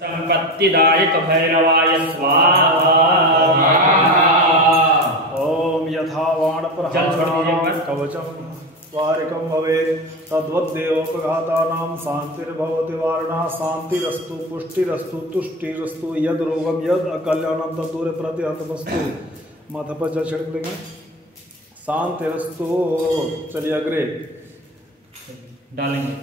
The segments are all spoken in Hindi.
संपत्तिदायक भैरवाय स्वाहा। ओम यथावाण प्रहाराणां कवचं वारिकं भवेत् तद्वद्देवोपघातानां शान्तिर्भवति वारिणः शान्तिरस्तु पुष्टिरस्तु तुष्टिरस्तु यद् रोगं यद् अकल्याणं तद्दूरे प्रतिहतमस्तु। माथा पर जल छिड़क देंगे। शांतिरस्तु। चलिए अग्रे डालेंगे।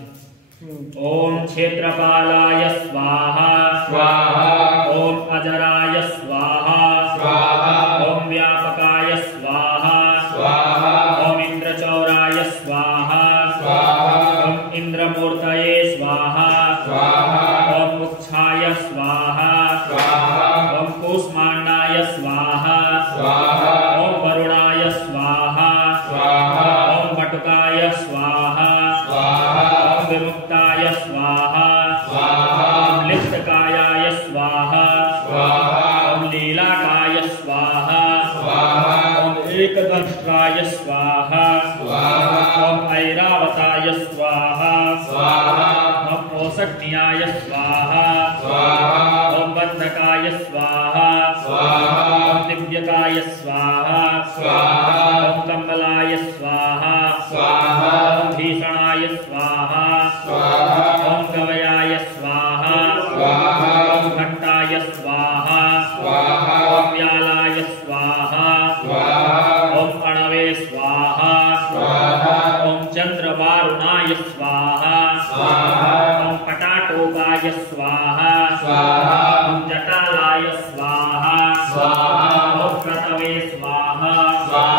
ओम क्षेत्रपालाय स्वाहा स्वाहा। ओम अजराय स्वाहा स्वाहा। ओम व्यापकाय स्वाहा स्वाहा। ओम इंद्रचौराय स्वाहा स्वाहा। ओम इंद्रमूर्तये स्वाहा स्वाहा। ओम मुक्षाय स्वाहा स्वाहा। ओम कूष्मांडाय स्वाहा स्वाहा। ओम वरुणाय स्वाहा स्वाहा। ओम वटुकाय स्वाहा स्वाहा। ओम विमुक्ताय स्वाहा स्वाहा। ओम लिप्तकायाय स्वाहा स्वाहा। ओम लीलाकाय स्वाहा स्वाहा। ओम एकदंष्ट्राय स्वाहा स्वाहा। ओम ऐरावताय स्वाहा स्वाहा। ओम ओषध्याय स्वाहा स्वाहा। ओम बद्धकाय स्वाहा स्वाहा। ओम दिव्यकाय स्वाहा स्वाहा। ओम कमलाय स्वाहा स्वाहा। ओम भीषणाय स्वाहा स्वाहा। ओम गवयाय स्वाहा स्वाहा। ओम घट्टाय स्वाहा स्वाहा। ओम व्यालाय स्वाहा स्वाहा। ओम अणवे स्वाहा स्वाहा। ओम चंद्रवारुणाय स्वाहा स्वाहा। ओम पटाटोकाय स्वाहा स्वाहा। ओम जटालाय स्वाहा स्वाहा। ओम क्रतवे स्वाहा स्वाहा।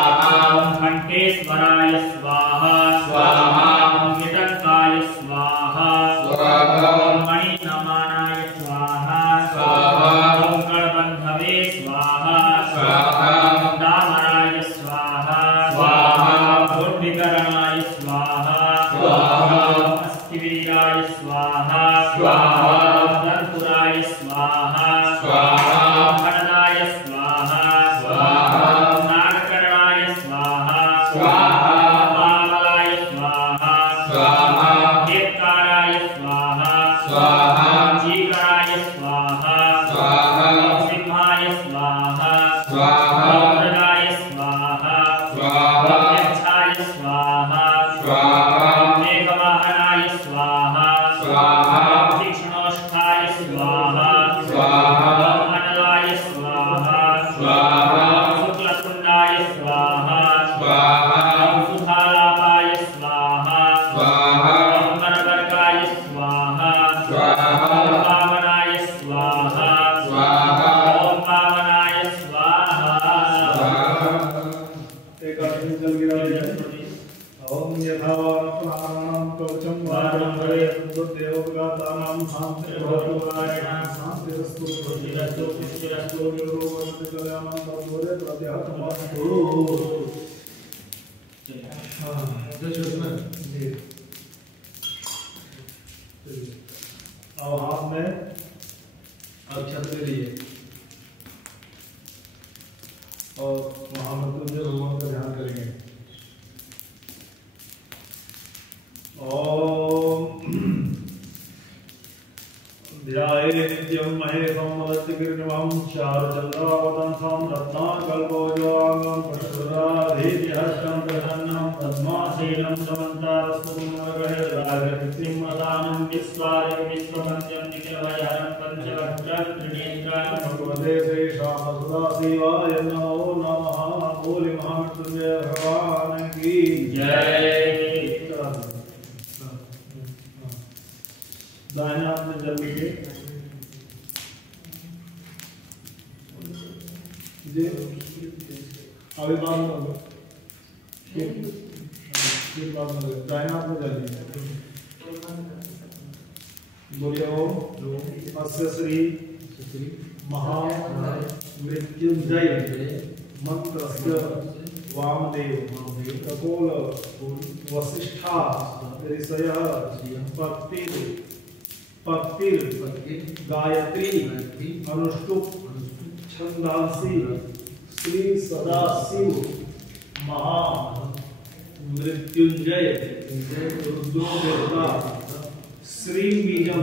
ओम घंटेश्वराय स्वाहा स्वाहा। ओम विदग्धाय स्वाहा स्वाहा। ओम मणिनमानाय स्वाहा स्वाहा। ओम गणबंधवे स्वाहा स्वाहा। ओम दामराय स्वाहा स्वाहा। ओम गुंडिकरणाय स्वाहा स्वाहा। ओम अस्थिवीराय स्वाहा स्वाहा। ओम दंतुराय स्वाहा स्वाहा। ओम खडनाय स्वाहा स्वाहा। ओम नागकर्णाय स्वाहा स्वाहा। ओम वामलाय स्वाहा स्वाहा। हेत्काराय स्वाहा स्वाहा। ओम जीकराय स्वाहा स्वाहा। ओम सिंहाय स्वाहा स्वाहा। ओम मृगाय स्वाहा स्वाहा। ओम यक्षाय स्वाहा स्वाहा। ओम मेघवाहनाय स्वाहा स्वाहा। ओम तीक्ष्णोष्ठाय स्वाहा स्वाहा। ओम अनलाय स्वाहा स्वाहा। ओम शुक्लकुंडाय स्वाहा स्वाहा। ओम सुधालापाय स्वाहा स्वाहा। ओम मनवर्गाय स्वाहा स्वाहा। ओम पावनाय स्वाहा स्वाहा। ओम पावनाय स्वाहा। एक आदमी जल गिरा है। ओम यथावान प्राणानां कवचं वारिकं भवेत् तद्वद्देवोपघातानां शान्तिर्भवतु वारिणः शान्तिरस्तु पुष्टिरस्तु तुष्टिरस्तु निर्रोगं कल्याणं तद्दूरे प्रतिहतमस्तु। अब हाथ में अक्षत ले लिए और महामृत्युंजय भगवान का ध्यान करेंगे। ओम ध्यायेत्यं महेशं मदतिकीर्णवं चारुचन्द्रावतंसं रत्नाकल्पोज्ज्वलांगं पुष्पराधीत्यहस्तं प्रसन्नं पद्मासीनं समन्तारस्तु पुण्यग्रहेर्राजकृतिं मदानं विश्वारिं विश्ववन्द्यं निखिलभयहरं पञ्चवक्त्रं त्रिनेत्रं भगवते श्रीशामसुदाशिवाय नमो नमः। बोले महामृत्युंजय भगवान की जय। दाहिने हाथ में जल लीजिए जी। अभी बात में होगा फिर बात में होगा। दाहिने हाथ में जल लीजिए। बोलिए ओम अस्य श्री महामृत्युंजय मंत्रस्य वामदेव कपोल वसिष्ठा ऋषयः पक्तिर गायत्री अनुष्टुप छंदांसी श्री सदाशिव महा मृत्युंजय रुद्रो देवता श्री बीजम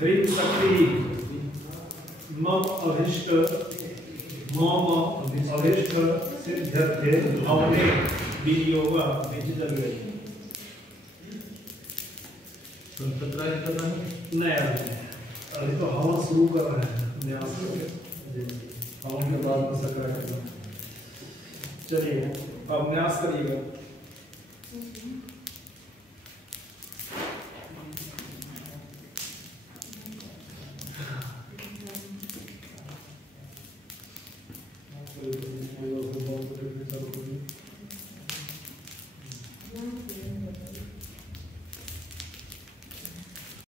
ह्रीं शक्ति मम अभिष्ट मम अभिष्ट सिद्ध्यर्थे हवने विनियोग विजितव्य। नहीं अभी तो हवन शुरू कर रहे हैं न्यास हवन के बाद में सकरा करना। चलिए अब न्यास करिएगा।